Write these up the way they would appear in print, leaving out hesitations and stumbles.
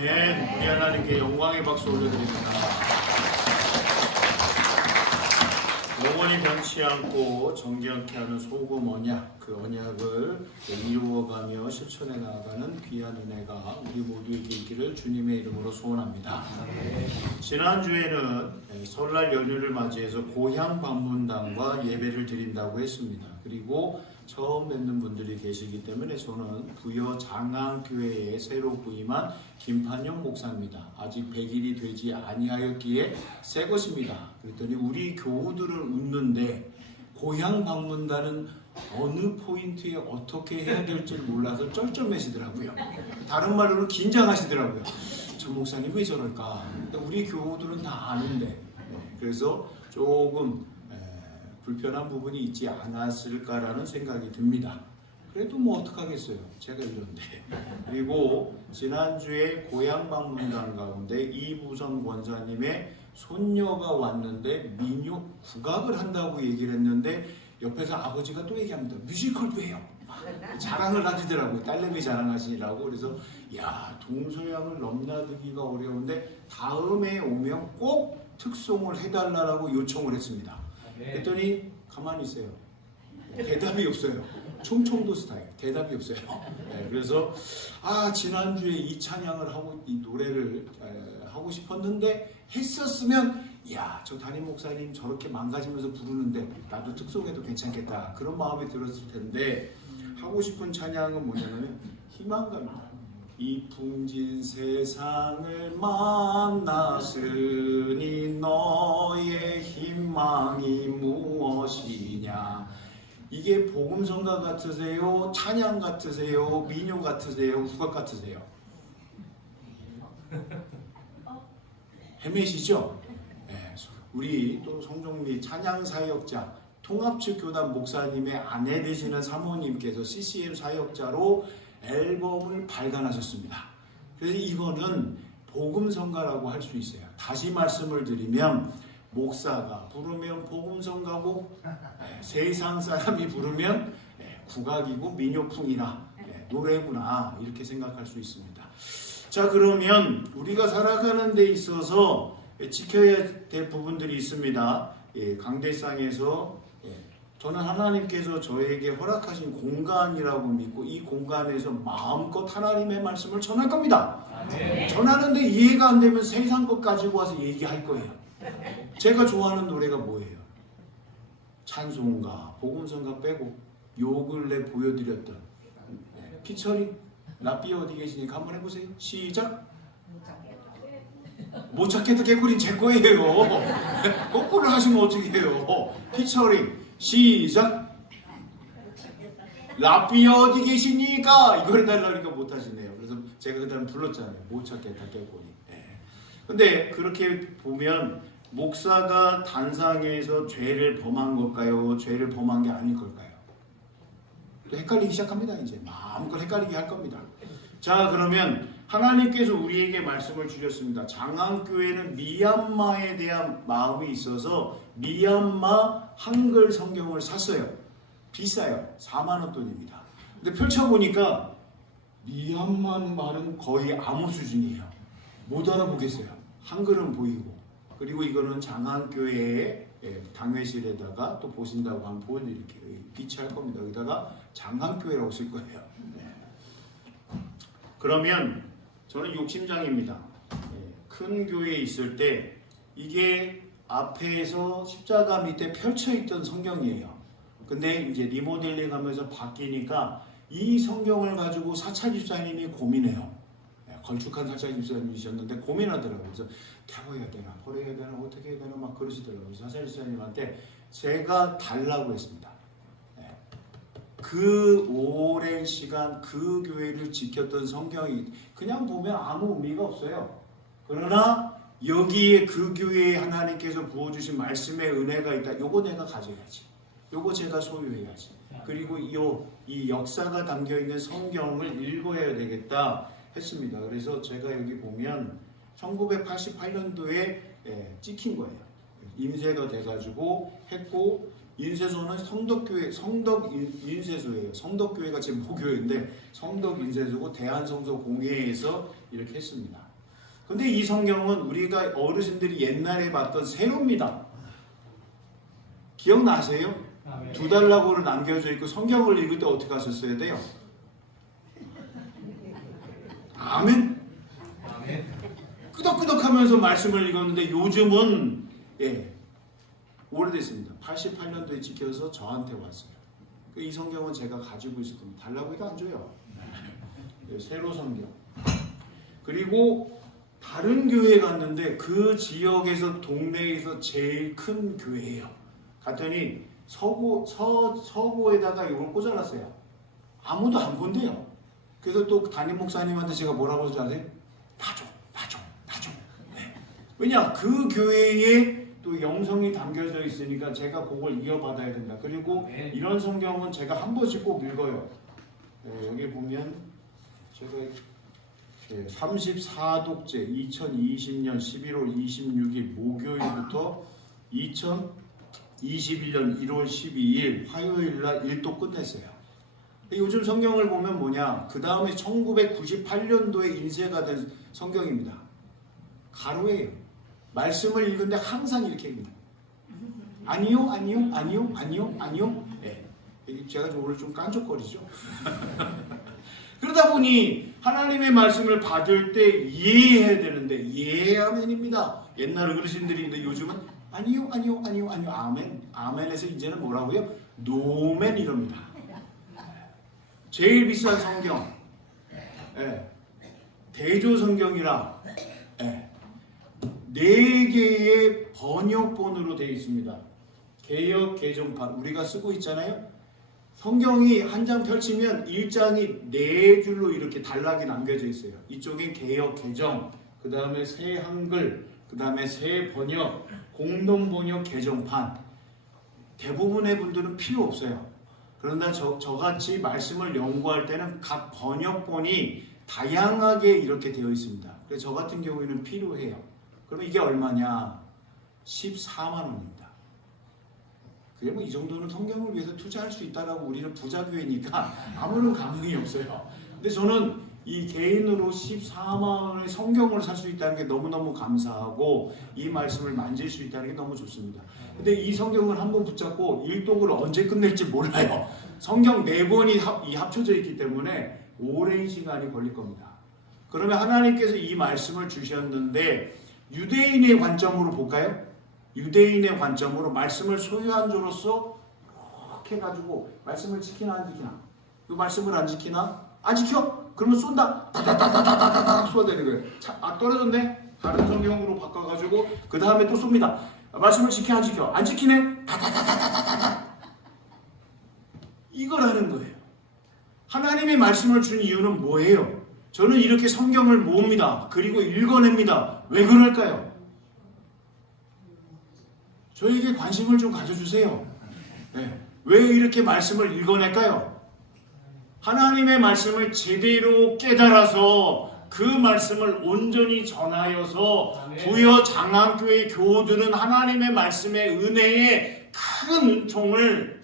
아멘. 우리 하나님께 영광의 박수 올려드립니다. 영원히 변치 않고 정결케 하는 소금 언약, 그 언약을 이루어가며 실천해 나아가는 귀한 은혜가 우리 모두에게 있기를 주님의 이름으로 소원합니다. 지난주에는 설날 연휴를 맞이해서 고향 방문단과 예배를 드린다고 했습니다. 그리고 처음 뵙는 분들이 계시기 때문에 저는 부여 장안교회에 새로 부임한 김판영 목사입니다. 아직 100일이 되지 아니하였기에 새 것입니다. 그랬더니 우리 교우들을 웃는데 고향 방문단은 어느 포인트에 어떻게 해야 될지 몰라서 쩔쩔매시더라고요. 다른 말로는 긴장하시더라고요. 저 목사님 왜 저럴까? 우리 교우들은 다 아는데. 그래서 조금 불편한 부분이 있지 않았을까라는 생각이 듭니다. 그래도 뭐 어떡하겠어요. 제가 이런데. 그리고 지난주에 고향 방문단 가운데 이부선 권사님의 손녀가 왔는데 민요 국악을 한다고 얘기를 했는데 옆에서 아버지가 또 얘기합니다. 뮤지컬도 해요. 자랑을 하시더라고요. 딸내미 자랑하시라고. 그래서 야, 동서양을 넘나들기가 어려운데 다음에 오면 꼭 특송을 해달라고 요청을 했습니다. 그랬더니 가만히 있어요. 대답이 없어요. 충청도 스타일. 대답이 없어요. 네, 그래서 지난주에 이 찬양을 하고 이 노래를 하고 싶었는데 했었으면 저 담임 목사님 저렇게 망가지면서 부르는데 나도 특송해도 괜찮겠다. 그런 마음이 들었을 텐데 하고 싶은 찬양은 뭐냐면 희망가입니다. 이 풍진 세상을 만났으니 너의 희망이 무엇이냐. 이게 복음성가 같으세요? 찬양 같으세요? 민요 같으세요? 국악 같으세요? 헤매시죠? 네, 우리 또 성종리 찬양사역자 통합측 교단 목사님의 아내 되시는 사모님께서 CCM 사역자로 앨범을 발간하셨습니다. 그래서 이거는 복음성가라고 할 수 있어요. 다시 말씀을 드리면 목사가 부르면 복음성가고 세상 사람이 부르면 국악이고 민요풍이나 노래구나 이렇게 생각할 수 있습니다. 자, 그러면 우리가 살아가는 데 있어서 지켜야 될 부분들이 있습니다. 강대상에서 저는 하나님께서 저에게 허락하신 공간이라고 믿고 이 공간에서 마음껏 하나님의 말씀을 전할 겁니다. 전하는데 이해가 안 되면 세상 것 가지고 와서 얘기할 거예요. 제가 좋아하는 노래가 뭐예요? 찬송가, 복음성가 빼고 요 근래 보여드렸던 피처링 라삐 어디 계시니까 한번 해보세요. 시작. 못 찾겠다 개꿀이 제 거예요. 거꾸로 하시면 어떻게 해요? 피처링 시작. 라삐 어디 계시니까 이걸 해달라니까 못 하시네요. 그래서 제가 그 다음 불렀잖아요. 못 찾겠다 개꿀이. 근데 그렇게 보면 목사가 단상에서 죄를 범한 걸까요? 죄를 범한 게 아닐 걸까요? 또 헷갈리기 시작합니다. 이제 마음껏 헷갈리게 할 겁니다. 자, 그러면 하나님께서 우리에게 말씀을 주셨습니다. 장안교회는 미얀마에 대한 마음이 있어서 미얀마 한글 성경을 샀어요. 비싸요. 4만 원 돈입니다. 근데 펼쳐보니까 미얀마 말은 거의 아무 수준이에요. 못 알아보겠어요. 한글은 보이고. 그리고 이거는 장안교회의 당회실에다가 또 보신다고 하면 보여드릴게요. 비치할 겁니다. 여기다가 장안교회라고 쓸 거예요. 그러면 저는 욕심장입니다. 큰 교회에 있을 때 이게 앞에서 십자가 밑에 펼쳐있던 성경이에요. 근데 이제 리모델링 하면서 바뀌니까 이 성경을 가지고 사찰 집사님이 고민해요. 걸쭉한 사찰 집사님이셨는데 고민하더라고요. 그래서 태워야 되나 버려야 되나 어떻게 해야 되나 막 그러시더라고요. 사찰 집사님한테 제가 달라고 했습니다. 그 오랜 시간 그 교회를 지켰던 성경이 그냥 보면 아무 의미가 없어요. 그러나 여기에 그 교회에 하나님께서 부어주신 말씀의 은혜가 있다. 요거 내가 가져야지. 요거 제가 소유해야지. 그리고 이 역사가 담겨있는 성경을 읽어야 되겠다 했습니다. 그래서 제가 여기 보면 1988년도에 찍힌 거예요. 인쇄가 돼가지고 했고 인쇄소는 성덕교회, 성덕인쇄소예요. 성덕교회가 제 모교회인데 성덕인쇄소고 대한성서 공회에서 이렇게 했습니다. 근데 이 성경은 우리가 어르신들이 옛날에 봤던 세로입니다. 기억나세요? 2달러고로 남겨져 있고 성경을 읽을 때 어떻게 하셨어야 돼요? 아멘? 끄덕끄덕하면서 말씀을 읽었는데 요즘은 오래됐습니다. 88년도에 찍혀서 저한테 왔어요. 이 성경은 제가 가지고 있을 겁니다. 달라고 해도 안 줘요. 세로 성경. 그리고 다른 교회 갔는데 그 지역에서 동네에서 제일 큰 교회예요. 갔더니 서고에다가 이걸 꽂아놨어요. 아무도 안 본대요. 그래서 또 담임 목사님한테 제가 뭐라고 하는지 아세요? 놔줘. 네. 왜냐? 그 교회에 또 영성이 담겨져 있으니까 제가 그걸 이어받아야 된다. 그리고 이런 성경은 제가 한 번씩 꼭 읽어요. 여기 보면 제가 34독재 2020년 11월 26일 목요일부터 2021년 1월 12일 화요일날 일도 끝냈어요. 요즘 성경을 보면 뭐냐? 그 다음에 1998년도에 인쇄가 된 성경입니다. 가로예요. 말씀을 읽는데 항상 이렇게 읽습니다. 아니요. 네. 제가 오늘 좀 깐족거리죠. 그러다 보니 하나님의 말씀을 받을 때 이해해야 되는데 아멘입니다. 옛날 어르신들이 근데 요즘은 아니요 아멘에서 이제는 뭐라고요? 노멘 이럽니다. 제일 비싼 성경 대조 성경이라 4개의 번역본으로 되어 있습니다. 개역 개정판 우리가 쓰고 있잖아요. 성경이 한 장 펼치면 1장이 4줄로 이렇게 단락이 남겨져 있어요. 이쪽에 개역 개정, 그 다음에 새 한글, 그 다음에 새 번역, 공동 번역 개정판. 대부분의 분들은 필요 없어요. 그런데 저같이 말씀을 연구할 때는 각 번역본이 다양하게 이렇게 되어 있습니다. 그래서 저 같은 경우에는 필요해요. 그럼 이게 얼마냐? 14만 원입니다. 그래 뭐 이 정도는 성경을 위해서 투자할 수 있다라고 우리는 부자교회니까 아무런 감흥이 없어요. 근데 저는 이 개인으로 14만 원의 성경을 살 수 있다는 게 너무너무 감사하고 이 말씀을 만질 수 있다는 게 너무 좋습니다. 근데 이 성경을 한번 붙잡고 일독을 언제 끝낼지 몰라요. 성경 4권이 합쳐져 있기 때문에 오랜 시간이 걸릴 겁니다. 그러면 하나님께서 이 말씀을 주셨는데 유대인의 관점으로 볼까요? 유대인의 관점으로 말씀을 소유한 자로서 이렇게 해가지고 말씀을 지키나 안 지키나? 그 말씀을 안 지키나? 안 지켜? 그러면 쏜다. 다다다다다다다 쏘아대는 거예요. 떨어졌네? 다른 성경으로 바꿔가지고 그 다음에 또 쏩니다. 말씀을 지켜 안 지켜? 안 지키네? 다다다다다다다 이걸 하는 거예요. 하나님의 말씀을 준 이유는 뭐예요? 저는 이렇게 성경을 모읍니다. 그리고 읽어냅니다. 왜 그럴까요? 저에게 관심을 좀 가져주세요. 왜 이렇게 말씀을 읽어낼까요? 하나님의 말씀을 제대로 깨달아서 그 말씀을 온전히 전하여서 부여 장안교회 교우들은 하나님의 말씀의 은혜의 큰 종을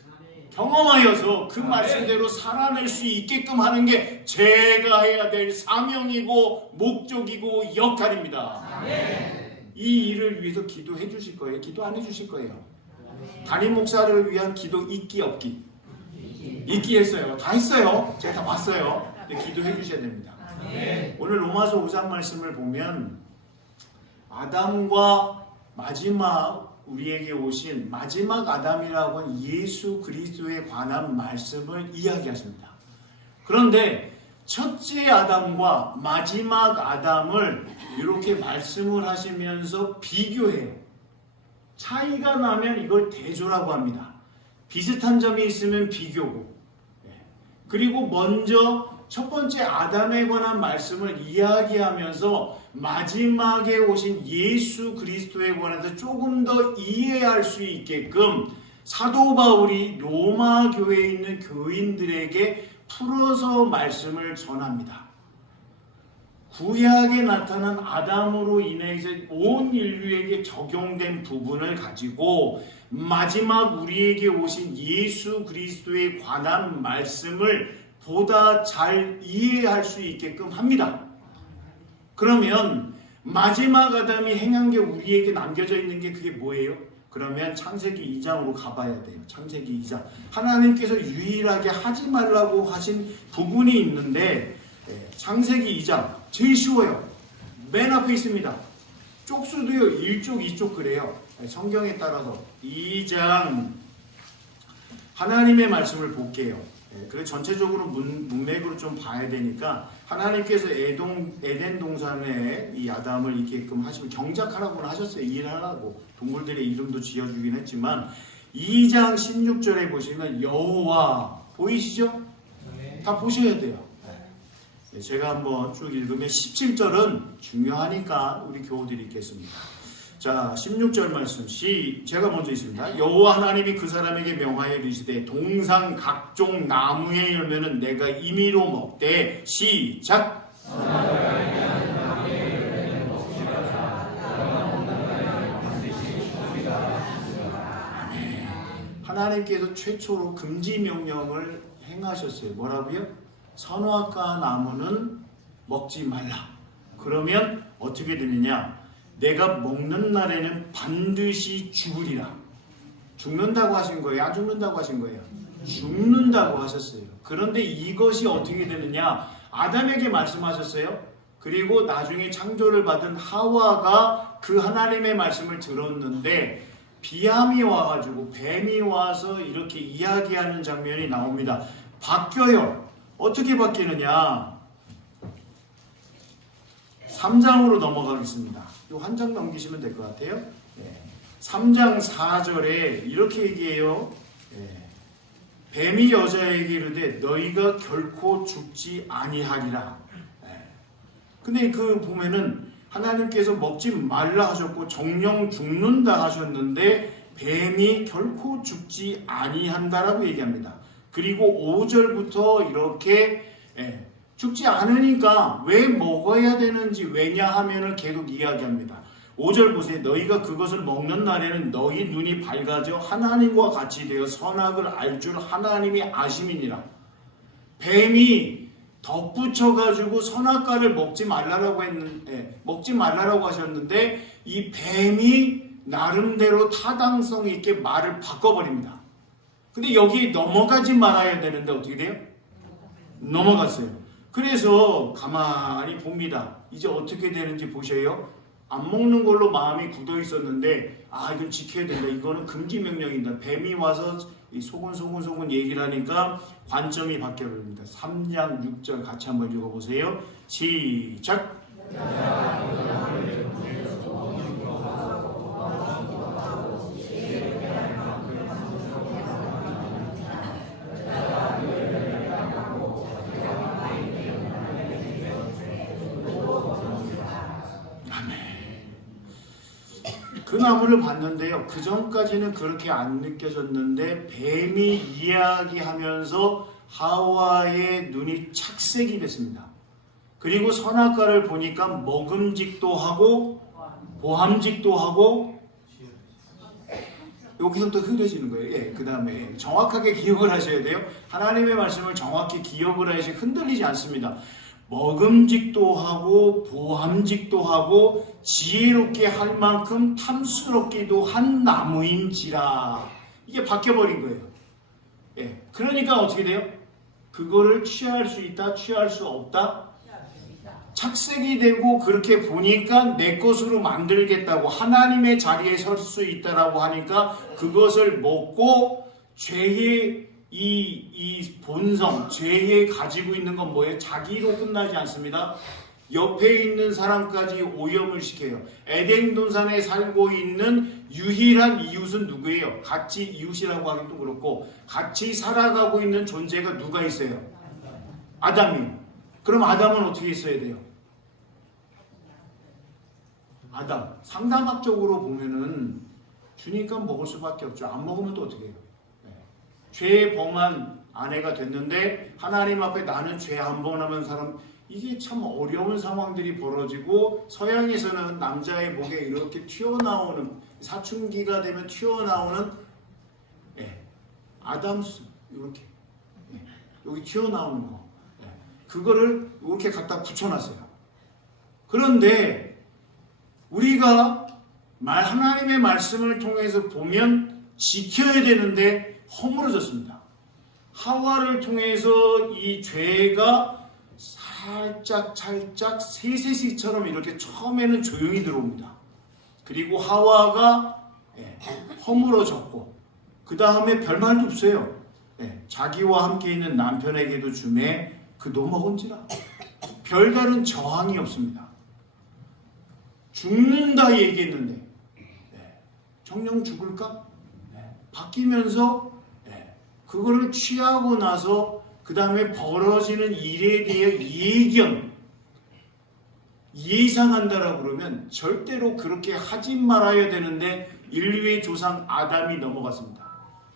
경험하여서 그 말씀대로 살아낼 수 있게끔 하는 게 제가 해야 될 사명이고 목적이고 역할입니다. 이 일을 위해서 기도해 주실 거예요? 기도 안 해 주실 거예요? 담임 목사를 위한 기도 있기 없기? 있기 했어요. 다 했어요. 제가 다 봤어요. 근데 기도해 주셔야 됩니다. 오늘 로마서 5장 말씀을 보면 아담과 마지막 우리에게 오신 마지막 아담이라고 하는 예수 그리스도에 관한 말씀을 이야기하십니다. 그런데 첫째 아담과 마지막 아담을 이렇게 말씀을 하시면서 비교해요. 차이가 나면 이걸 대조라고 합니다. 비슷한 점이 있으면 비교고, 그리고 먼저 첫 번째 아담에 관한 말씀을 이야기하면서 마지막에 오신 예수 그리스도에 관해서 조금 더 이해할 수 있게끔 사도 바울이 로마 교회에 있는 교인들에게 풀어서 말씀을 전합니다. 구약에 나타난 아담으로 인해서 온 인류에게 적용된 부분을 가지고 마지막 우리에게 오신 예수 그리스도에 관한 말씀을 보다 잘 이해할 수 있게끔 합니다. 그러면 마지막 아담이 행한 게 우리에게 남겨져 있는 게 그게 뭐예요? 그러면 창세기 2장으로 가봐야 돼요. 창세기 2장. 하나님께서 유일하게 하지 말라고 하신 부분이 있는데 창세기 2장 제일 쉬워요. 맨 앞에 있습니다. 쪽수도요 1쪽 2쪽 그래요. 성경에 따라서 2장 하나님의 말씀을 볼게요. 그래서 전체적으로 문맥으로 좀 봐야 되니까 하나님께서 에덴 동산에 이 아담을 있게끔 하시면 경작하라고는 하셨어요. 일하라고 동물들의 이름도 지어주긴 했지만 2장 16절에 보시면 여호와 보이시죠? 다 보셔야 돼요. 제가 한번 쭉 읽으면 17절은 중요하니까 우리 교우들이 읽겠습니다. 자, 16절 말씀 제가 먼저 있습니다. 여호와 하나님이 그 사람에게 명하여 이르시되 동산 각종 나무의 열매는 내가 임의로 먹되 시작. 하나님께서 최초로 금지 명령을 행하셨어요. 뭐라고요? 선악과 나무는 먹지 말라. 그러면 어떻게 되느냐? 내가 먹는 날에는 반드시 죽으리라. 죽는다고 하신 거예요? 안 죽는다고 하신 거예요? 죽는다고 하셨어요. 그런데 이것이 어떻게 되느냐? 아담에게 말씀하셨어요. 그리고 나중에 창조를 받은 하와가 그 하나님의 말씀을 들었는데 비암이 와가지고 뱀이 와서 이렇게 이야기하는 장면이 나옵니다. 바뀌어요. 어떻게 바뀌느냐? 3장으로 넘어가겠습니다. 이 한 장 넘기시면 될 것 같아요. 3장 4절에 이렇게 얘기해요. 뱀이 여자에게 이르되 너희가 결코 죽지 아니하리라. 근데 그 보면은 하나님께서 먹지 말라 하셨고 정령 죽는다 하셨는데 뱀이 결코 죽지 아니한다라고 얘기합니다. 그리고 5절부터 이렇게 죽지 않으니까 왜 먹어야 되는지 왜냐하면을 계속 이야기합니다. 5절 보세요. 너희가 그것을 먹는 날에는 너희 눈이 밝아져 하나님과 같이 되어 선악을 알 줄 하나님이 아심이니라. 뱀이 덧붙여가지고 선악과를 먹지 말라라고 하셨는데 이 뱀이 나름대로 타당성 있게 말을 바꿔버립니다. 근데 여기 넘어가지 말아야 되는데 어떻게 돼요? 넘어갔어요. 그래서 가만히 봅니다. 이제 어떻게 되는지 보셔요. 안 먹는 걸로 마음이 굳어 있었는데 이건 지켜야 된다. 이거는 금지 명령이다. 뱀이 와서 소곤소곤 얘기를 하니까 관점이 바뀌어버립니다. 3장 6절 같이 한번 읽어보세요. 시작. 그 나무를 봤는데요. 그 전까지는 그렇게 안 느껴졌는데 뱀이 이야기하면서 하와의 눈이 착색이 됐습니다. 그리고 선악과를 보니까 먹음직도 하고 보함직도 하고 여기서 또 흐려지는 거예요. 그 다음에 정확하게 기억을 하셔야 돼요. 하나님의 말씀을 정확히 기억을 하셔야 흔들리지 않습니다. 먹음직도 하고 보함직도 하고 지혜롭게 할 만큼 탐스럽기도 한 나무인지라. 이게 바뀌어버린 거예요. 그러니까 어떻게 돼요? 그거를 취할 수 있다, 취할 수 없다? 착색이 되고 그렇게 보니까 내 것으로 만들겠다고 하나님의 자리에 설 수 있다라고 하니까 그것을 먹고 죄의 이 본성, 죄에 가지고 있는 건 뭐예요? 자기로 끝나지 않습니다. 옆에 있는 사람까지 오염을 시켜요. 에덴 동산에 살고 있는 유일한 이웃은 누구예요? 같이 이웃이라고 하기도 그렇고 같이 살아가고 있는 존재가 누가 있어요? 아담이요. 그럼 아담은 어떻게 있어야 돼요? 아담. 상담학적으로 보면은 주니까 먹을 수밖에 없죠. 안 먹으면 또 어떻게 해요? 죄에 범한 아내가 됐는데 하나님 앞에 나는 죄 안 범하는 사람, 이게 참 어려운 상황들이 벌어지고 서양에서는 남자의 목에 이렇게 튀어나오는 사춘기가 되면 튀어나오는 아담스 이렇게 여기 튀어나오는 거 그거를 이렇게 갖다 붙여놨어요. 그런데 우리가 하나님의 말씀을 통해서 보면 지켜야 되는데 허물어졌습니다. 하와를 통해서 이 죄가 살짝 새새시처럼 이렇게 처음에는 조용히 들어옵니다. 그리고 하와가 허물어졌고 그 다음에 별말도 없어요. 자기와 함께 있는 남편에게도 주매 그도 먹은지라. 별다른 저항이 없습니다. 죽는다 얘기했는데 정녕 죽을까? 바뀌면서 그거를 취하고 나서 그 다음에 벌어지는 일에 대해 예상한다라고 그러면 절대로 그렇게 하지 말아야 되는데 인류의 조상 아담이 넘어갔습니다.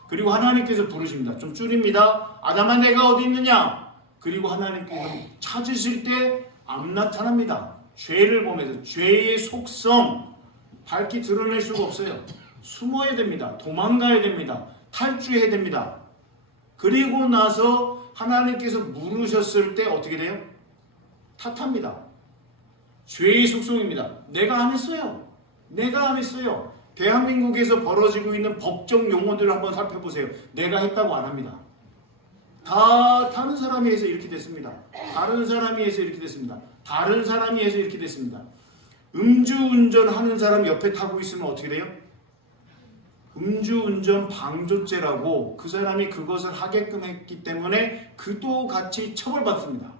그리고 하나님께서 부르십니다. 좀 줄입니다. 아담아 내가 어디 있느냐? 그리고 하나님께서 찾으실 때 안 나타납니다. 죄를 보면서 죄의 속성 밝히 드러낼 수가 없어요. 숨어야 됩니다. 도망가야 됩니다. 탈주해야 됩니다. 그리고 나서 하나님께서 물으셨을 때 어떻게 돼요? 탓합니다. 죄의 속성입니다. 내가 안 했어요. 내가 안 했어요. 대한민국에서 벌어지고 있는 법정 용어들을 한번 살펴보세요. 내가 했다고 안 합니다. 다른 사람이 해서 이렇게 됐습니다. 다른 사람이 해서 이렇게 됐습니다. 다른 사람이 해서 이렇게 됐습니다. 음주운전하는 사람 옆에 타고 있으면 어떻게 돼요? 음주운전 방조죄라고 그 사람이 그것을 하게끔 했기 때문에 그도 같이 처벌받습니다.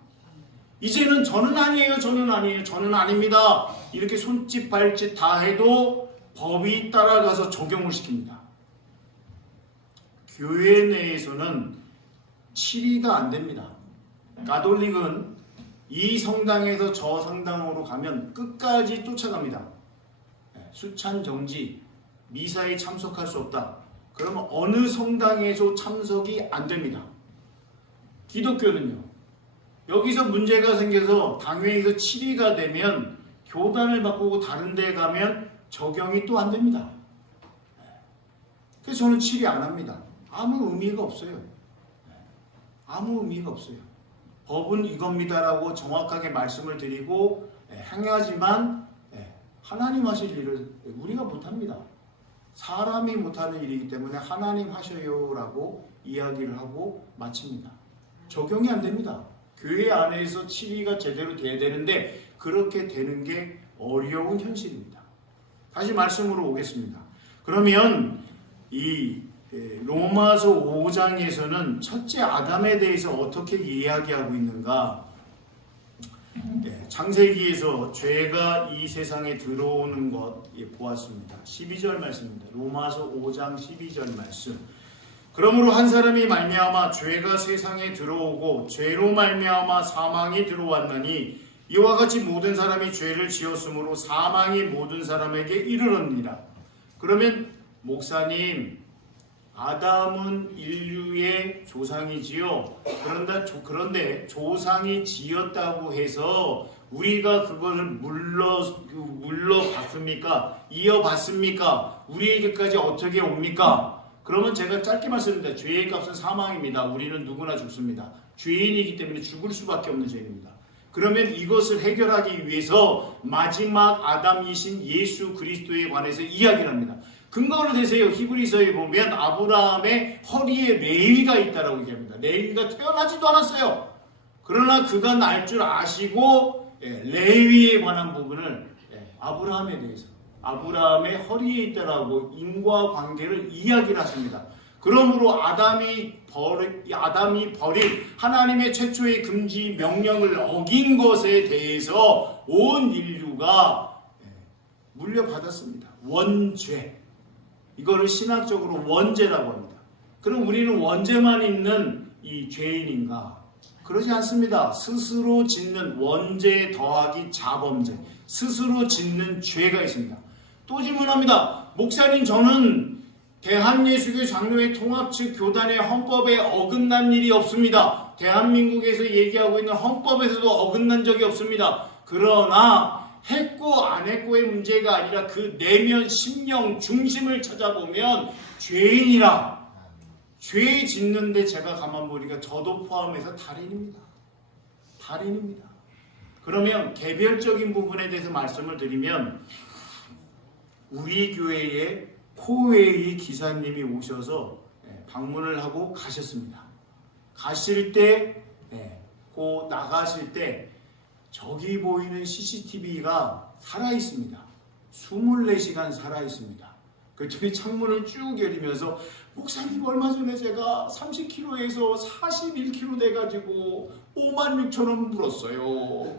이제는 저는 아니에요. 저는 아니에요. 저는 아닙니다. 이렇게 손짓 발짓 다 해도 법이 따라가서 적용을 시킵니다. 교회 내에서는 치리가 안 됩니다. 가톨릭은 이 성당에서 저 성당으로 가면 끝까지 쫓아갑니다. 수찬 정지, 미사에 참석할 수 없다. 그러면 어느 성당에서 참석이 안 됩니다. 기독교는요. 여기서 문제가 생겨서 당회에서 치리가 되면 교단을 바꾸고 다른 데 가면 적용이 또 안 됩니다. 그래서 저는 치리 안 합니다. 아무 의미가 없어요. 아무 의미가 없어요. 법은 이겁니다라고 정확하게 말씀을 드리고 행하지만 하나님 하실 일을 우리가 못합니다. 사람이 못하는 일이기 때문에 하나님 하셔요라고 이야기를 하고 마칩니다. 적용이 안 됩니다. 교회 안에서 치리가 제대로 돼야 되는데 그렇게 되는 게 어려운 현실입니다. 다시 말씀으로 오겠습니다. 그러면 이 로마서 5장에서는 첫째 아담에 대해서 어떻게 이야기하고 있는가? 창세기에서 죄가 이 세상에 들어오는 것 보았습니다. 12절 말씀입니다. 로마서 5장 12절 말씀. 그러므로 한 사람이 말미암아 죄가 세상에 들어오고 죄로 말미암아 사망이 들어왔나니 이와 같이 모든 사람이 죄를 지었으므로 사망이 모든 사람에게 이르렀느니라. 그러면 목사님, 아담은 인류의 조상이지요. 그런데 조상이 지었다고 해서 우리가 그것을 물러봤습니까? 이어봤습니까? 우리에게까지 어떻게 옵니까? 그러면 제가 짧게 말씀드립니다. 죄의 값은 사망입니다. 우리는 누구나 죽습니다. 죄인이기 때문에 죽을 수밖에 없는 죄인입니다. 그러면 이것을 해결하기 위해서 마지막 아담이신 예수 그리스도에 관해서 이야기를 합니다. 근거를 대세요. 히브리서에 보면 아브라함의 허리에 레위가 있다라고 얘기합니다. 레위가 태어나지도 않았어요. 그러나 그가 날 줄 아시고 레위에 관한 부분을 아브라함에 대해서 아브라함의 허리에 있다라고 인과관계를 이야기를 하십니다. 그러므로 아담이 버린 하나님의 최초의 금지 명령을 어긴 것에 대해서 온 인류가 물려받았습니다. 원죄. 이거를 신학적으로 원죄라고 합니다. 그럼 우리는 원죄만 있는 이 죄인인가? 그러지 않습니다. 스스로 짓는 원죄 더하기 자범죄, 스스로 짓는 죄가 있습니다. 또 질문합니다. 목사님, 저는 대한예수교 장로회 통합 측 교단의 헌법에 어긋난 일이 없습니다. 대한민국에서 얘기하고 있는 헌법에서도 어긋난 적이 없습니다. 그러나 했고 안 했고의 문제가 아니라 그 내면 심령 중심을 찾아보면 죄인이라, 죄 짓는데 제가 가만 보니까 저도 포함해서 달인입니다. 달인입니다. 그러면 개별적인 부분에 대해서 말씀을 드리면 우리 교회에 코웨이 기사님이 오셔서 방문을 하고 가셨습니다. 가실 때, 그 나가실 때 저기 보이는 CCTV가 살아 있습니다. 24시간 살아 있습니다. 그랬더니 창문을 쭉 열리면서 목사님, 얼마 전에 제가 30kg에서 41kg 돼가지고 56,000원 물었어요.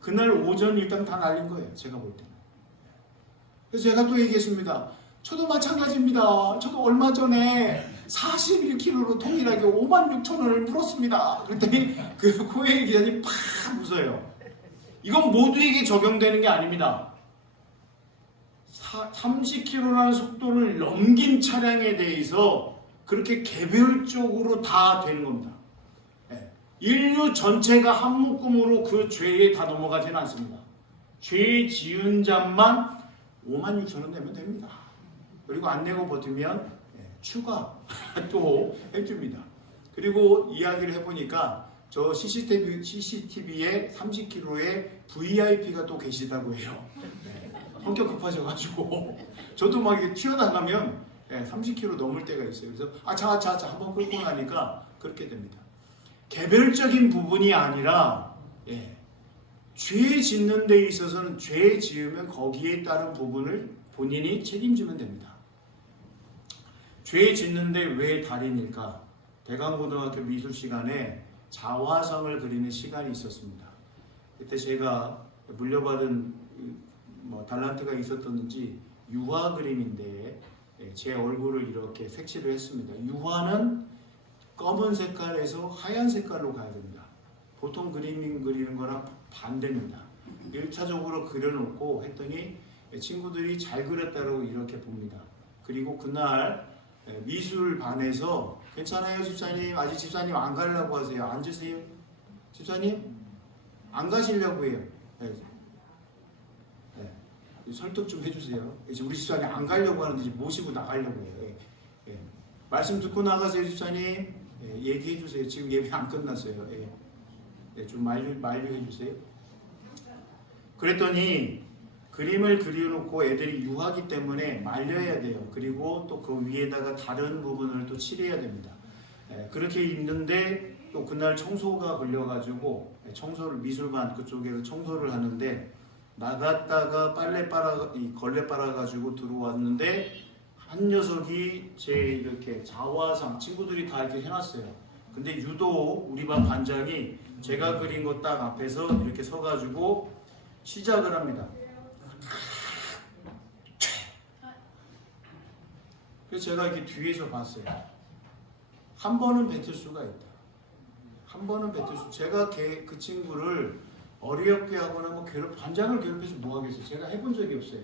그날 오전 일당 다 날린 거예요. 제가 볼 때는. 그래서 제가 또 얘기했습니다. 저도 마찬가지입니다. 저도 얼마 전에 41kg로 동일하게 56,000원을 물었습니다. 그랬더니 그 코웨이 기자님 팍 웃어요. 이건 모두에게 적용되는 게 아닙니다. 30km라는 속도를 넘긴 차량에 대해서 그렇게 개별적으로 다 되는 겁니다. 인류 전체가 한 묶음으로 그 죄에 다 넘어가지는 않습니다. 죄 지은 자만 56,000원 내면 됩니다. 그리고 안 내고 버티면 추가 또 해줍니다. 그리고 이야기를 해보니까 저 CCTV에 30km의 VIP가 또 계시다고 해요. 성격 급하셔가지고 저도 막 이렇게 튀어나가면 30km 넘을 때가 있어요. 그래서 자 한번 끌고 나니까 그렇게 됩니다. 개별적인 부분이 아니라 죄 짓는 데 있어서는 죄 지으면 거기에 따른 부분을 본인이 책임지면 됩니다. 죄 짓는데 왜 달인일까? 대강고등학교 미술 시간에 자화성을 그리는 시간이 있었습니다. 그때 제가 물려받은 달란트가 있었던지 유화 그림인데 제 얼굴을 이렇게 색칠을 했습니다. 유화는 검은 색깔에서 하얀 색깔로 가야 됩니다. 보통 그림 그리는 거랑 반대입니다. 1차적으로 그려놓고 했더니 친구들이 잘 그렸다고 이렇게 봅니다. 그리고 그날 미술반에서 괜찮아요 집사님? 아직 집사님 안 가려고 하세요. 앉으세요. 집사님? 안 가시려고 해요. 설득 좀 해주세요. 우리 집사님 안 가려고 하는데 모시고 나가려고 해요. 말씀 듣고 나가세요 집사님. 얘기해 주세요. 지금 예배 안 끝났어요. 좀 만류해 주세요. 그랬더니 그림을 그려놓고 애들이 유하기 때문에 말려야 돼요. 그리고 또 그 위에다가 다른 부분을 또 칠해야 됩니다. 그렇게 있는데 또 그날 청소가 걸려가지고 청소를 미술관 그쪽에서 청소를 하는데 나갔다가 걸레 빨아가지고 들어왔는데 한 녀석이 제 이렇게 자화상 친구들이 다 이렇게 해놨어요. 근데 유독 우리 반 반장이 제가 그린 거 딱 앞에서 이렇게 서가지고 시작을 합니다. 그래서 제가 이렇게 뒤에서 봤어요. 한 번은 뱉을 수가 있다. 한 번은 뱉을 수. 제가 그 친구를 어리럽게 하거나 반장을 괴롭혀서 뭐 하겠어요. 제가 해본 적이 없어요.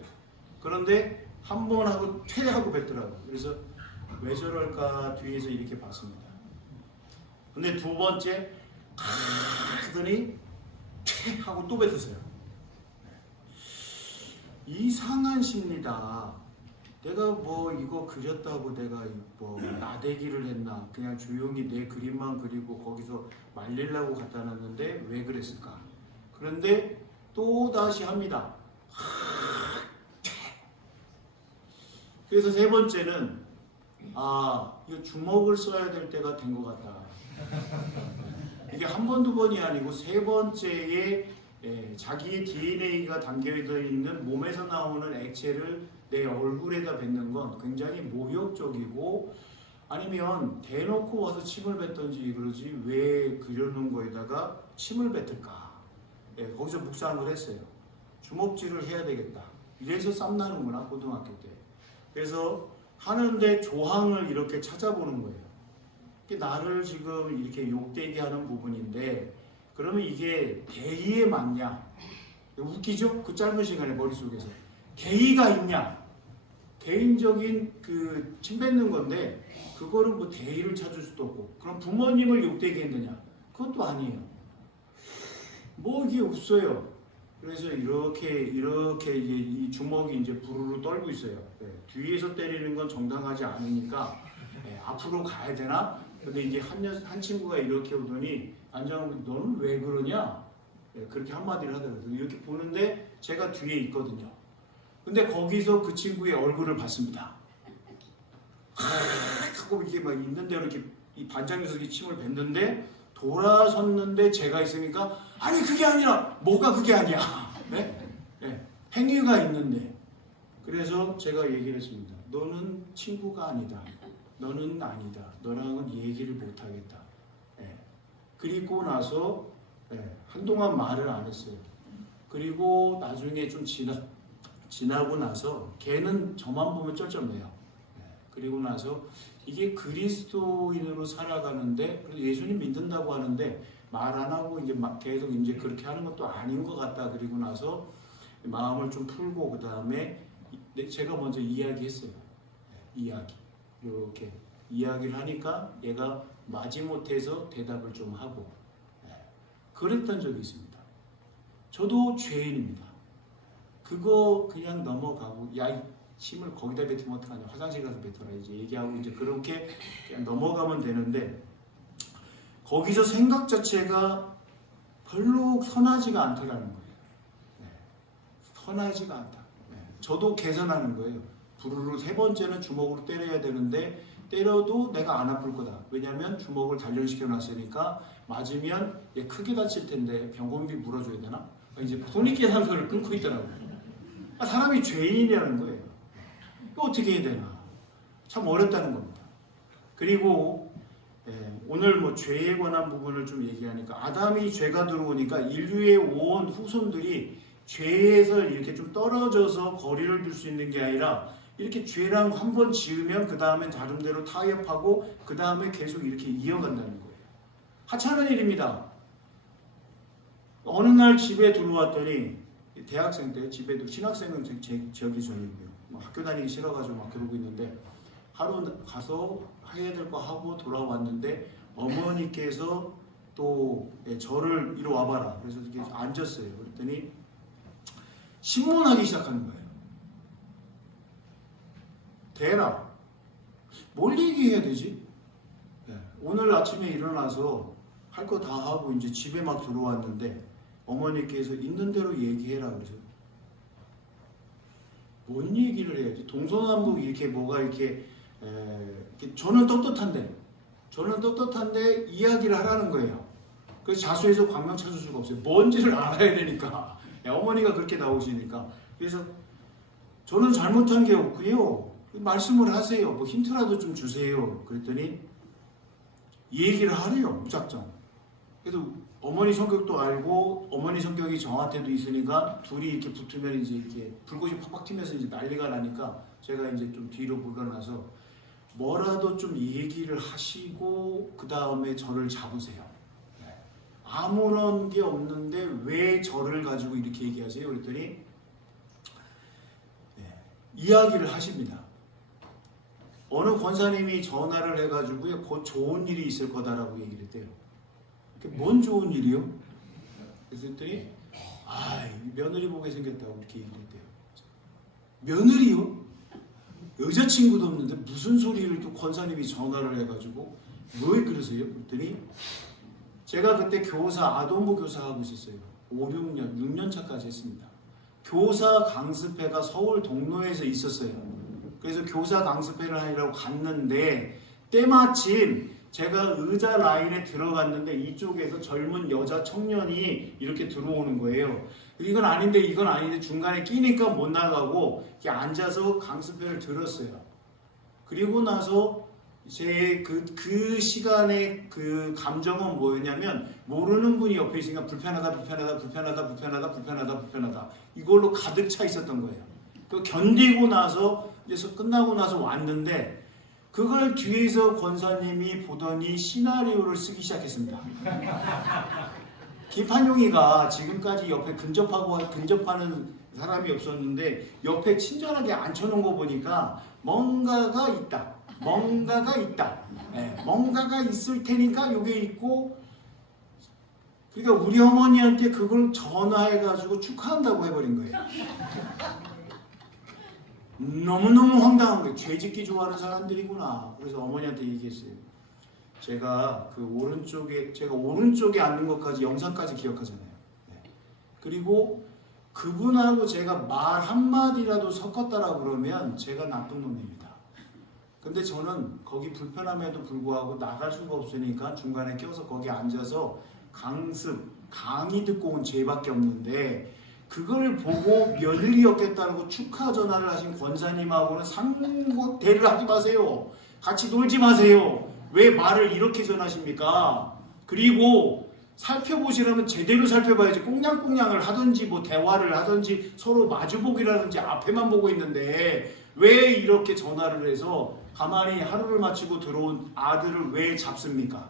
그런데 한 번 하고 퇴하고 뱉더라고요. 그래서 왜 저럴까 뒤에서 이렇게 봤습니다. 근데 두 번째 하더니 퇴하고 또 뱉으세요. 이상한 심리다. 내가 이거 그렸다고 내가 나대기를 했나? 그냥 조용히 내 그림만 그리고 거기서 말리려고 갖다 놨는데 왜 그랬을까? 그런데 또 다시 합니다. 그래서 세 번째는 이거 주먹을 써야 될 때가 된 것 같다. 이게 한 번, 두 번이 아니고 세 번째에 자기의 DNA가 담겨 있는 몸에서 나오는 액체를 내 얼굴에다 뱉는 건 굉장히 모욕적이고 아니면 대놓고 와서 침을 뱉던지 그러지 왜 그려놓은 거에다가 침을 뱉을까? 거기서 묵상을 했어요. 주먹질을 해야 되겠다. 이래서 쌈나는구나 고등학교 때. 그래서 하는데 조항을 이렇게 찾아보는 거예요. 나를 지금 이렇게 욕되게 하는 부분인데 그러면 이게 대의에 맞냐? 웃기죠? 그 짧은 시간에 머릿속에서 개의가 있냐? 개인적인 침 뱉는 건데 그거를 대의를 찾을 수도 없고 그럼 부모님을 욕되게 했느냐? 그것도 아니에요. 이게 없어요. 그래서 이렇게 이제 이 주먹이 이제 부르르 떨고 있어요. 뒤에서 때리는 건 정당하지 않으니까 앞으로 가야 되나? 근데 이제 한 친구가 이렇게 오더니 안장훈 너는 왜 그러냐? 그렇게 한마디를 하더라고요. 이렇게 보는데 제가 뒤에 있거든요. 근데 거기서 그 친구의 얼굴을 봤습니다. 하고 이렇게 막 있는 대로 이렇게 이 반장 녀석이 침을 뱉는데 돌아섰는데 제가 있으니까 아니 그게 아니라 뭐가 그게 아니야. 네? 네. 행위가 있는데 그래서 제가 얘기를 했습니다. 너는 친구가 아니다. 너는 아니다. 너랑은 얘기를 못하겠다. 네. 그리고 나서 한동안 말을 안 했어요. 그리고 나중에 좀 지나고 나서 걔는 저만 보면 쩔쩔매요. 그리고 나서 이게 그리스도인으로 살아가는데 예수님 믿는다고 하는데 말 안 하고 이제 막 계속 이제 그렇게 하는 것도 아닌 것 같다. 그리고 나서 마음을 좀 풀고 그 다음에 제가 먼저 이야기했어요. 이야기 이렇게 이야기를 하니까 얘가 마지못해서 대답을 좀 하고 그랬던 적이 있습니다. 저도 죄인입니다. 그거 그냥 넘어가고 야 침을 거기다 뱉으면 어떡하냐 화장실 가서 뱉어라 이제 얘기하고 이제 그렇게 그냥 넘어가면 되는데 거기서 생각 자체가 별로 선하지가 않더라는 거예요. 선하지가 않다. 저도 개선하는 거예요. 부르르 세 번째는 주먹으로 때려야 되는데 때려도 내가 안 아플 거다. 왜냐하면 주먹을 단련시켜 놨으니까 맞으면 얘 크게 다칠 텐데 병원비 물어줘야 되나? 이제 손익계산서를 끊고 있더라고요. 사람이 죄인이라는 거예요. 어떻게 해야 되나? 참 어렵다는 겁니다. 그리고 오늘 뭐 죄에 관한 부분을 좀 얘기하니까 아담이 죄가 들어오니까 인류의 온 후손들이 죄에서 이렇게 좀 떨어져서 거리를 둘 수 있는 게 아니라 이렇게 죄랑 한 번 지으면 그 다음엔 다른데로 타협하고 그 다음에 계속 이렇게 이어간다는 거예요. 하찮은 일입니다. 어느 날 집에 들어왔더니 대학생 때 집에 신학생은 저기 전이고요. 학교 다니기 싫어가지고 막 그러고 있는데 하루 가서 해야 될 거 하고 돌아왔는데 어머니께서 또 저를 이리 와봐라. 그래서 이렇게 앉았어요. 그랬더니 신문하기 시작하는 거예요. 대라. 뭘 얘기해야 되지? 오늘 아침에 일어나서 할 거 다 하고 이제 집에 막 들어왔는데 어머니께서 있는 대로 얘기해라 그러죠. 뭔 얘기를 해야지? 동서남북 이렇게 뭐가 이렇게 저는 떳떳한데 이야기를 하라는 거예요. 그래서 자수해서 광명 찾을 수가 없어요. 뭔지를 알아야 되니까. 어머니가 그렇게 나오시니까. 그래서 저는 잘못한 게 없고요. 말씀을 하세요. 뭐 힌트라도 좀 주세요. 그랬더니 얘기를 하래요. 무작정. 그래서 어머니 성격도 알고 어머니 성격이 저한테도 있으니까 둘이 이렇게 붙으면 이제 이렇게 불꽃이 팍팍 튀면서 이제 난리가 나니까 제가 이제 좀 뒤로 물러나서 뭐라도 좀 얘기를 하시고 그 다음에 저를 잡으세요. 아무런 게 없는데 왜 저를 가지고 이렇게 얘기하세요? 그랬더니 이야기를 하십니다. 어느 권사님이 전화를 해가지고요, 곧 좋은 일이 있을 거다라고 얘기를 했대요. 뭔 좋은 일이요? 그래서 했더니 며느리 보게 생겼다고 이렇게 얘기를 했대요. 며느리요? 여자친구도 없는데 무슨 소리를 또 권사님이 전화를 해가지고 왜 그러세요? 그랬더니 제가 그때 아동부 교사 하고 있었어요. 6년 차까지 했습니다. 교사 강습회가 서울 동로에서 있었어요. 그래서 교사 강습회를 하려고 갔는데 때마침 제가 의자 라인에 들어갔는데 이쪽에서 젊은 여자 청년이 이렇게 들어오는 거예요. 이건 아닌데 중간에 끼니까 못 나가고 이렇게 앉아서 강습회를 들었어요. 그리고 나서 제 그 시간의 그 감정은 뭐였냐면 모르는 분이 옆에 있으니까 불편하다 이걸로 가득 차 있었던 거예요. 그 견디고 나서 이제 끝나고 나서 왔는데 그걸 뒤에서 권사님이 보더니 시나리오를 쓰기 시작했습니다. 김판용이가 지금까지 옆에 근접하는 사람이 없었는데 옆에 친절하게 앉혀놓은 거 보니까 뭔가가 있다. 뭔가가 있을 테니까 요게 있고, 그러니까 우리 어머니한테 그걸 전화해가지고 축하한다고 해버린 거예요. 너무너무 황당한 거예요. 죄짓기 좋아하는 사람들이구나. 그래서 어머니한테 얘기했어요. 제가 오른쪽에 앉는 것까지 영상까지 기억하잖아요. 그리고 그분하고 제가 말 한마디라도 섞었다라 그러면 제가 나쁜 놈입니다. 근데 저는 거기 불편함에도 불구하고 나갈 수가 없으니까 중간에 껴서 거기 앉아서 강의 듣고 온 죄밖에 없는데, 그걸 보고 며느리 얻겠다고 축하 전화를 하신 권사님하고는 상대를 하지 마세요. 같이 놀지 마세요. 왜 말을 이렇게 전하십니까? 그리고 살펴보시려면 제대로 살펴봐야지. 꽁냥꽁냥을 하든지 뭐 대화를 하든지 서로 마주보기라든지 앞에만 보고 있는데 왜 이렇게 전화를 해서 가만히 하루를 마치고 들어온 아들을 왜 잡습니까?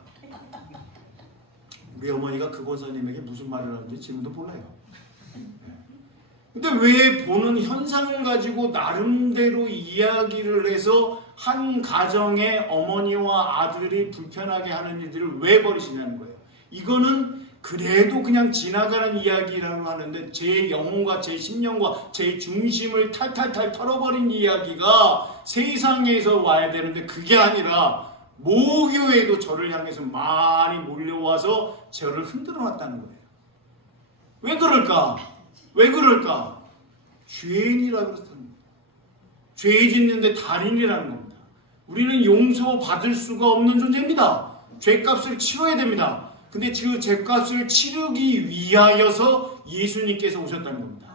우리 어머니가 그 권사님에게 무슨 말을 하는지 지금도 몰라요. 근데 왜 보는 현상을 가지고 나름대로 이야기를 해서 한 가정의 어머니와 아들이 불편하게 하는 일들을 왜 버리시냐는 거예요. 이거는 그래도 그냥 지나가는 이야기라고 하는데 제 영혼과 제 심령과 제 중심을 탈탈탈 털어버린 이야기가 세상에서 와야 되는데 그게 아니라 모교에도 저를 향해서 많이 몰려와서 저를 흔들어 놨다는 거예요. 왜 그럴까? 왜 그럴까? 죄인이라고 그랬습니다. 죄 짓는데 달인이라는 겁니다. 우리는 용서받을 수가 없는 존재입니다. 죄값을 치러야 됩니다. 근데 그 죄값을 치르기 위하여서 예수님께서 오셨다는 겁니다.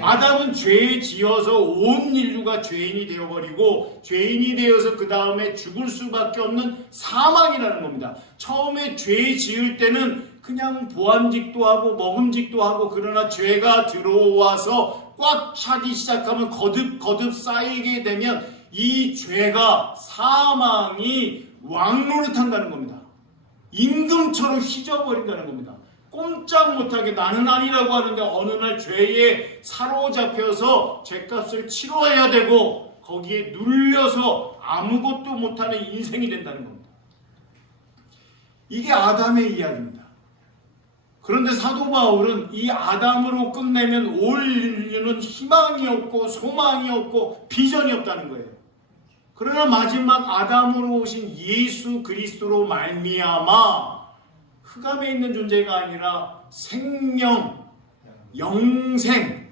아담은 죄 지어서 온 인류가 죄인이 되어버리고 죄인이 되어서 그 다음에 죽을 수밖에 없는 사망이라는 겁니다. 처음에 죄 지을 때는 그냥 보암직도 하고 먹음직도 하고, 그러나 죄가 들어와서 꽉 차기 시작하면 거듭 쌓이게 되면 이 죄가 사망이 왕노릇한다는 겁니다. 임금처럼 휘저버린다는 겁니다. 꼼짝 못하게 나는 아니라고 하는데 어느 날 죄에 사로잡혀서 죄값을 치러야 되고 거기에 눌려서 아무것도 못하는 인생이 된다는 겁니다. 이게 아담의 이야기입니다. 그런데 사도 바울은 이 아담으로 끝내면 올 인류는 희망이 없고 소망이 없고 비전이 없다는 거예요. 그러나 마지막 아담으로 오신 예수 그리스도로 말미암아 흑암에 있는 존재가 아니라 생명, 영생,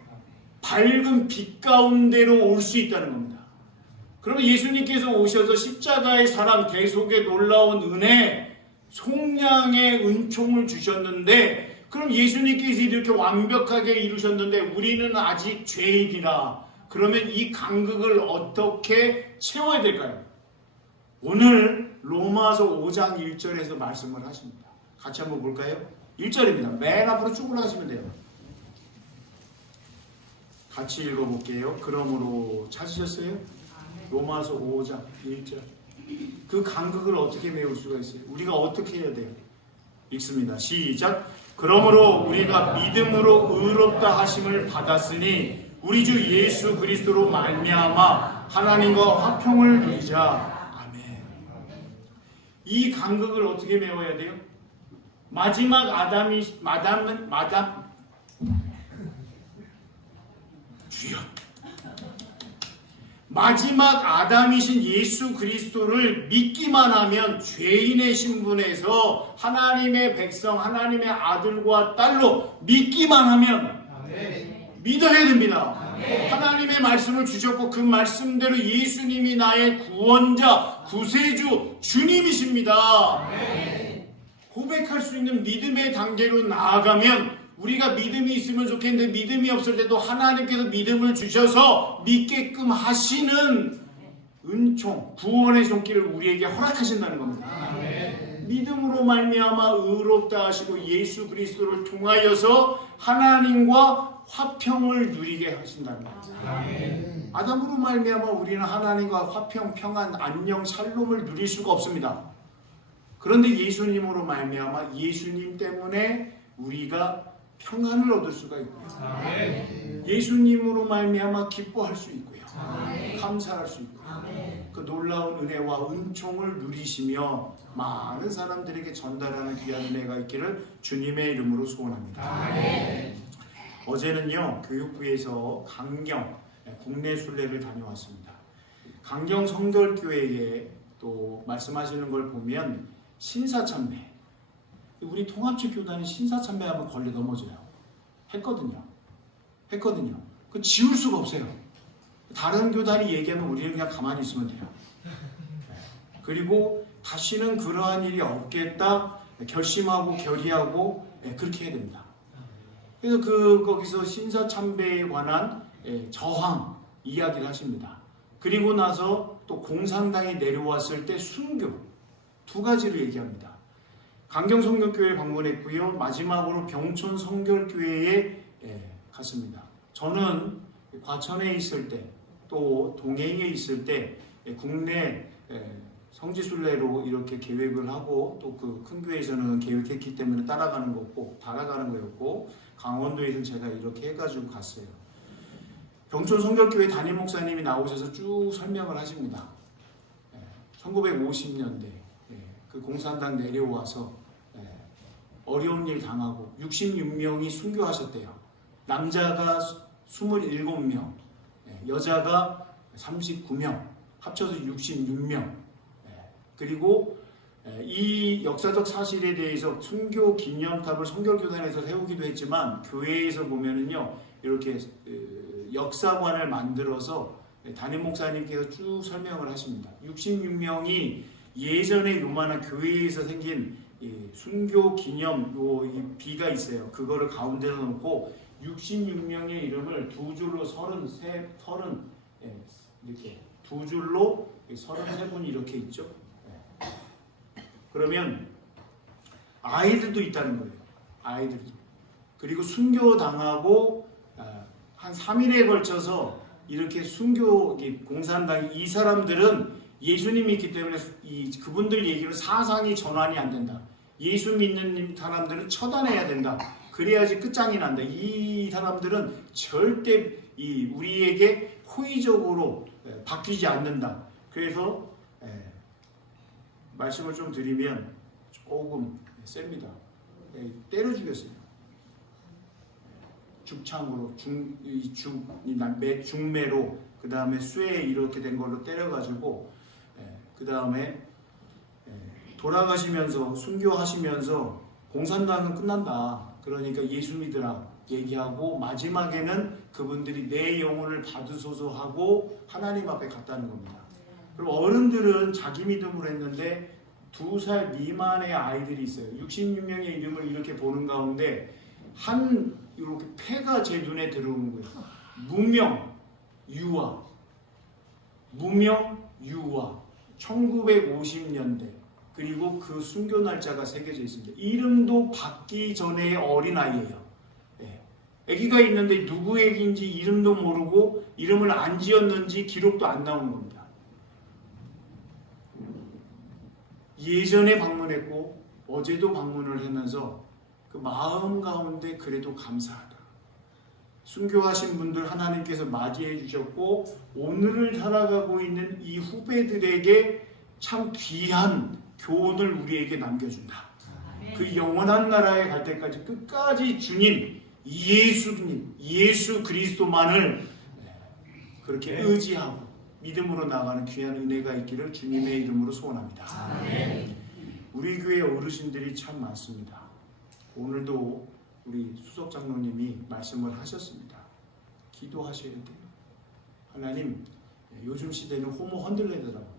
밝은 빛 가운데로 올 수 있다는 겁니다. 그러면 예수님께서 오셔서 십자가의 사랑, 대속의 놀라운 은혜, 속량의 은총을 주셨는데, 그럼 예수님께서 이렇게 완벽하게 이루셨는데 우리는 아직 죄인이라. 그러면 이 간극을 어떻게 채워야 될까요? 오늘 로마서 5장 1절에서 말씀을 하십니다. 같이 한번 볼까요? 1절입니다. 맨 앞으로 쭉 올라가시면 돼요. 같이 읽어볼게요. 그러므로 찾으셨어요? 로마서 5장 1절. 그 간극을 어떻게 메울 수가 있어요? 우리가 어떻게 해야 돼요? 읽습니다. 시작. 그러므로 우리가 믿음으로 의롭다 하심을 받았으니 우리 주 예수 그리스도로 말미암아 하나님과 화평을 누리자. 아멘. 이 간극을 어떻게 메워야 돼요? 마지막 주여. 마지막 아담이신 예수 그리스도를 믿기만 하면 죄인의 신분에서 하나님의 백성, 하나님의 아들과 딸로 믿기만 하면 믿어야 됩니다. 하나님의 말씀을 주셨고 그 말씀대로 예수님이 나의 구원자, 구세주, 주님이십니다. 고백할 수 있는 믿음의 단계로 나아가면 우리가 믿음이 있으면 좋겠는데 믿음이 없을 때도 하나님께서 믿음을 주셔서 믿게끔 하시는 은총, 구원의 손길을 우리에게 허락하신다는 겁니다. 믿음으로 말미암아 의롭다 하시고 예수 그리스도를 통하여서 하나님과 화평을 누리게 하신다는 겁니다. 아담으로 말미암아 우리는 하나님과 화평, 평안, 안녕, 샬롬을 누릴 수가 없습니다. 그런데 예수님으로 말미암아 예수님 때문에 우리가 평안을 얻을 수가 있고요. 예수님으로 말미암아 기뻐할 수 있고요. 감사할 수 있고요. 그 놀라운 은혜와 은총을 누리시며 많은 사람들에게 전달하는 귀한 은혜가 있기를 주님의 이름으로 소원합니다. 어제는요, 교육부에서 강경 국내 순례를 다녀왔습니다. 강경 성결교회에 또 말씀하시는 걸 보면 신사참배, 우리 통합식 교단이 신사참배하면 걸려 넘어져요. 했거든요. 했거든요. 그 지울 수가 없어요. 다른 교단이 얘기하면 우리는 그냥 가만히 있으면 돼요. 그리고 다시는 그러한 일이 없겠다 결심하고 결의하고 그렇게 해야 됩니다. 그래서 거기서 신사참배에 관한 저항 이야기를 하십니다. 그리고 나서 또 공산당이 내려왔을 때 순교 두 가지를 얘기합니다. 강경성결교회를 방문했고요. 마지막으로 병촌 성결교회에 갔습니다. 저는 과천에 있을 때 또 동행에 있을 때 국내 성지순례로 이렇게 계획을 하고 또 그 큰 교회에서는 계획했기 때문에 따라가는 거였고 강원도에서는 제가 이렇게 해가지고 갔어요. 병촌 성결교회 담임 목사님이 나오셔서 쭉 설명을 하십니다. 1950년대 그 공산당 내려와서 어려운 일 당하고 66명이 순교하셨대요. 남자가 27명, 여자가 39명, 합쳐서 66명. 그리고 이 역사적 사실에 대해서 순교 기념탑을 성결교단에서 세우기도 했지만 교회에서 보면은요 이렇게 역사관을 만들어서 담임 목사님께서 쭉 설명을 하십니다. 66명이 예전에 요만한 교회에서 생긴 순교 기념 이 비가 있어요. 그거를 가운데로 놓고 66명의 이름을 두 줄로 30 이렇게 두 줄로 33분이 이렇게 있죠. 그러면 아이들도 있다는 거예요. 아이들도. 그리고 순교당하고 한 3일에 걸쳐서 이렇게 순교 공산당 이 사람들은 예수님이 있기 때문에 그분들 얘기는 사상이 전환이 안 된다. 예수 믿는 사람들은 처단해야 된다. 그래야지 끝장이 난다. 이 사람들은 절대 우리에게 호의적으로 바뀌지 않는다. 그래서 말씀을 좀 드리면 조금 셉니다. 때려 죽였어요. 죽창으로 중매로 그 다음에 쇠 이렇게 된 걸로 때려가지고 그 다음에 돌아가시면서 순교하시면서 공산당은 끝난다. 그러니까 예수 믿으라 얘기하고 마지막에는 그분들이 내 영혼을 받으소서 하고 하나님 앞에 갔다는 겁니다. 그럼 어른들은 자기 믿음으로 했는데 2살 미만의 아이들이 있어요. 66명의 이름을 이렇게 보는 가운데 이렇게 패가 제 눈에 들어오는 거예요. 무명 유아 1950년대 그리고 그 순교 날짜가 새겨져 있습니다. 이름도 받기 전에 어린아이예요. 아기가 있는데 누구 아기인지 이름도 모르고 이름을 안 지었는지 기록도 안 나오는 겁니다. 예전에 방문했고 어제도 방문을 하면서 그 마음 가운데 그래도 감사하다. 순교하신 분들 하나님께서 맞이해 주셨고 오늘을 살아가고 있는 이 후배들에게 참 귀한 교훈을 우리에게 남겨준다. 그 영원한 나라에 갈 때까지 끝까지 주님, 예수님, 예수 그리스도만을 그렇게 의지하고 믿음으로 나가는 귀한 은혜가 있기를 주님의 이름으로 소원합니다. 아멘. 우리 교회 어르신들이 참 많습니다. 오늘도 우리 수석 장로님이 말씀을 하셨습니다. 기도하셔야 돼요. 하나님, 요즘 시대는 호모 헌들레더랍니다.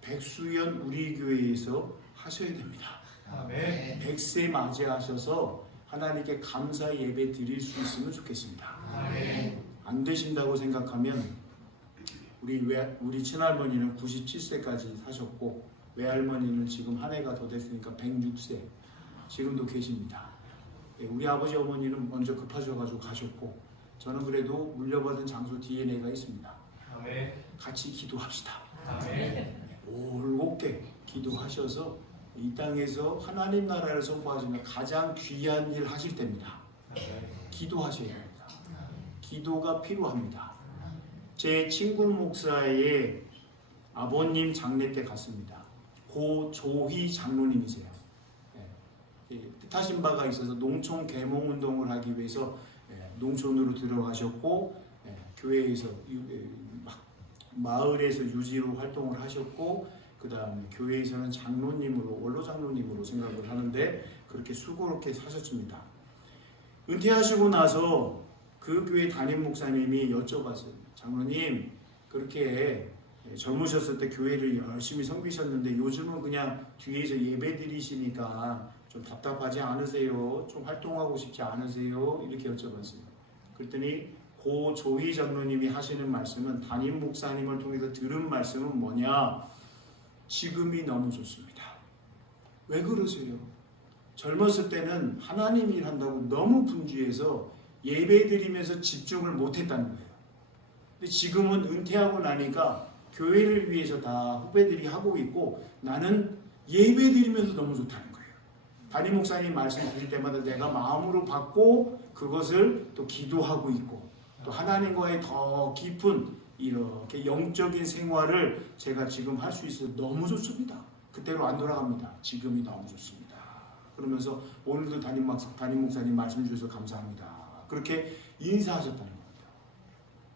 백수연 우리 교회에서 하셔야 됩니다. 아멘. 100세 맞이하셔서 하나님께 감사 예배 드릴 수 있으면 좋겠습니다. 아멘. 안 되신다고 생각하면 우리 친할머니는 97세까지 사셨고 외할머니는 지금 한 해가 더 됐으니까 106세 지금도 계십니다. 우리 아버지 어머니는 먼저 급하셔가지고 가셨고 저는 그래도 물려받은 장소 DNA가 있습니다. 아멘. 같이 기도합시다. 아멘. 올곧게 기도하셔서 이 땅에서 하나님 나라를 선포하시면 가장 귀한 일 하실 때입니다. 기도하셔야 됩니다. 기도가 필요합니다. 제 친구 목사의 아버님 장례 때 갔습니다. 고조희 장로님이세요. 뜻하신 바가 있어서 농촌 계몽운동을 하기 위해서 농촌으로 들어가셨고 교회에서 마을에서 유지로 활동을 하셨고 그 다음에 교회에서는 장로님으로 원로 장로님으로 생각을 하는데 그렇게 수고롭게 사셨습니다. 은퇴하시고 나서 그 교회 담임 목사님이 여쭤봤어요. 장로님, 그렇게 젊으셨을 때 교회를 열심히 섬기셨는데 요즘은 그냥 뒤에서 예배 드리시니까 좀 답답하지 않으세요? 좀 활동하고 싶지 않으세요? 이렇게 여쭤봤어요. 그랬더니 고 조희 장로님이 하시는 말씀은, 담임 목사님을 통해서 들은 말씀은 뭐냐? 지금이 너무 좋습니다. 왜 그러세요? 젊었을 때는 하나님 일 한다고 너무 분주해서 예배 드리면서 집중을 못했다는 거예요. 근데 지금은 은퇴하고 나니까 교회를 위해서 다 후배들이 하고 있고 나는 예배 드리면서 너무 좋다는 거예요. 담임 목사님 말씀 드릴 때마다 내가 마음으로 받고 그것을 또 기도하고 있고 또 하나님과의 더 깊은 이렇게 영적인 생활을 제가 지금 할 수 있어서 너무 좋습니다. 그때로 안 돌아갑니다. 지금이 너무 좋습니다. 그러면서 오늘도 담임 목사님 말씀 주셔서 감사합니다. 그렇게 인사하셨다는 겁니다.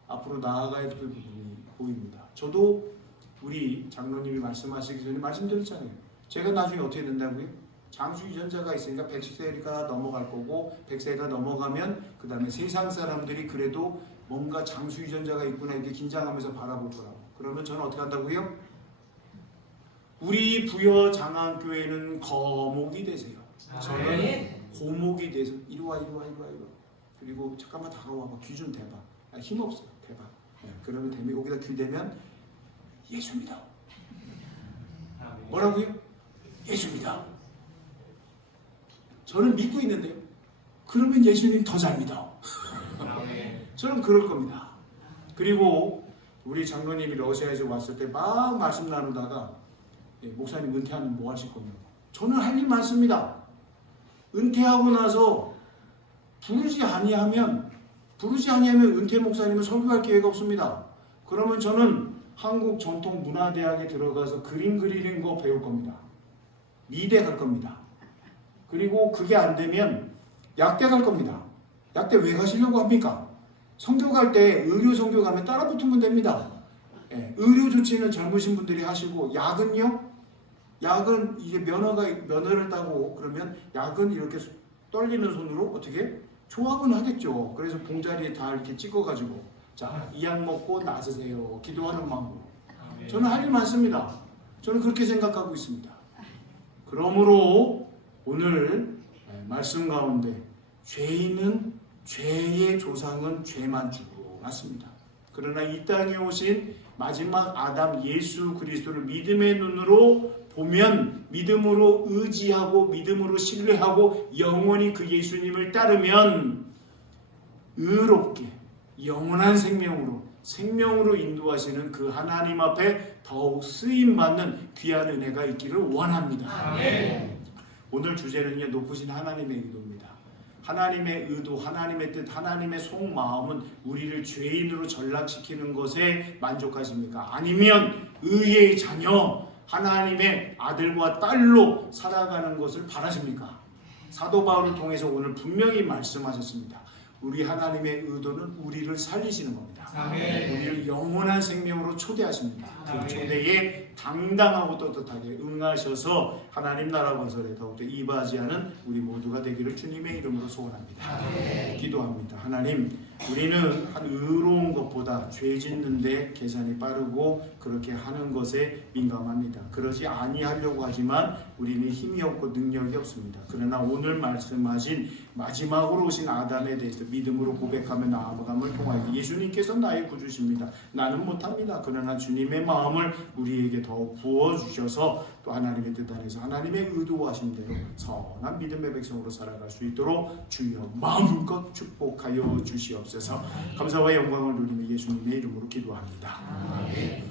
앞으로 나아가야 될 부분이 보입니다. 저도 우리 장로님이 말씀하시기 전에 말씀드렸잖아요. 제가 나중에 어떻게 된다고요? 장수 유전자가 있으니까 100세가 넘어갈 거고 100세가 넘어가면 그 다음에 세상 사람들이 그래도 뭔가 장수 유전자가 있구나 이렇게 긴장하면서 바라볼 거라고. 그러면 저는 어떻게 한다고요? 우리 부여 장안교회는 거목이 되세요. 저는 고목이 돼서 이리 와. 그리고 잠깐만 다가와봐. 귀 좀 대봐. 힘없어요. 대봐. 그러면 대면 여기다 귀 대면 예수입니다. 뭐라고요? 예수입니다. 저는 믿고 있는데요. 그러면 예수님 더 잘 믿어. 저는 그럴 겁니다. 그리고 우리 장로님이 러시아에서 왔을 때 막 말씀 나누다가 목사님 은퇴하면 뭐 하실 거냐고. 저는 할 일 많습니다. 은퇴하고 나서 부르지 아니하면 은퇴 목사님은 설교할 기회가 없습니다. 그러면 저는 한국 전통문화대학에 들어가서 그림 그리는 거 배울 겁니다. 미대 갈 겁니다. 그리고 그게 안 되면 약대 갈 겁니다. 약대 왜 가시려고 합니까? 선교 갈 때 의료 선교 가면 따라 붙으면 됩니다. 의료 조치는 젊으신 분들이 하시고 약은요? 약은 이제 면허를 따고 그러면 약은 이렇게 떨리는 손으로 어떻게 조합은 하겠죠. 그래서 봉자리에 다 이렇게 찍어가지고 자, 이 약 먹고 나서세요. 기도하는 마음으로. 저는 할 일 많습니다. 저는 그렇게 생각하고 있습니다. 그러므로 오늘 말씀 가운데 죄의 조상은 죄만 주고 맞습니다. 그러나 이 땅에 오신 마지막 아담 예수 그리스도를 믿음의 눈으로 보면 믿음으로 의지하고 믿음으로 신뢰하고 영원히 그 예수님을 따르면 의롭게 영원한 생명으로 인도하시는 그 하나님 앞에 더욱 쓰임받는 귀한 은혜가 있기를 원합니다. 아멘. 오늘 주제는요, 높으신 하나님의 의도입니다. 하나님의 의도, 하나님의 뜻, 하나님의 속마음은 우리를 죄인으로 전락시키는 것에 만족하십니까? 아니면 의의 자녀, 하나님의 아들과 딸로 살아가는 것을 바라십니까? 사도 바울을 통해서 오늘 분명히 말씀하셨습니다. 우리 하나님의 의도는 우리를 살리시는 겁니다. 아멘. 우리를 영원한 생명으로 초대하십니다. 그 초대에 당당하고 떳떳하게 응하셔서 하나님 나라 건설에 더욱더 이바지하는 우리 모두가 되기를 주님의 이름으로 소원합니다. 아멘. 기도합니다. 하나님, 우리는 한 의로운 것보다 죄 짓는데 계산이 빠르고 그렇게 하는 것에 민감합니다. 그러지 아니하려고 하지만 우리는 힘이 없고 능력이 없습니다. 그러나 오늘 말씀하신 마지막으로 오신 아담에 대해서 믿음으로 고백하며 나아감을 통하여 예수님께서 나의 구주십니다. 나는 못합니다. 그러나 주님의 마음을 우리에게 더욱 부어주셔서 또 하나님의 뜻 안에서 하나님의 의도하신 대로 선한 믿음의 백성으로 살아갈 수 있도록 주여 마음껏 축복하여 주시옵소서. 감사와 영광을 누리며 예수님의 이름으로 기도합니다. 아멘.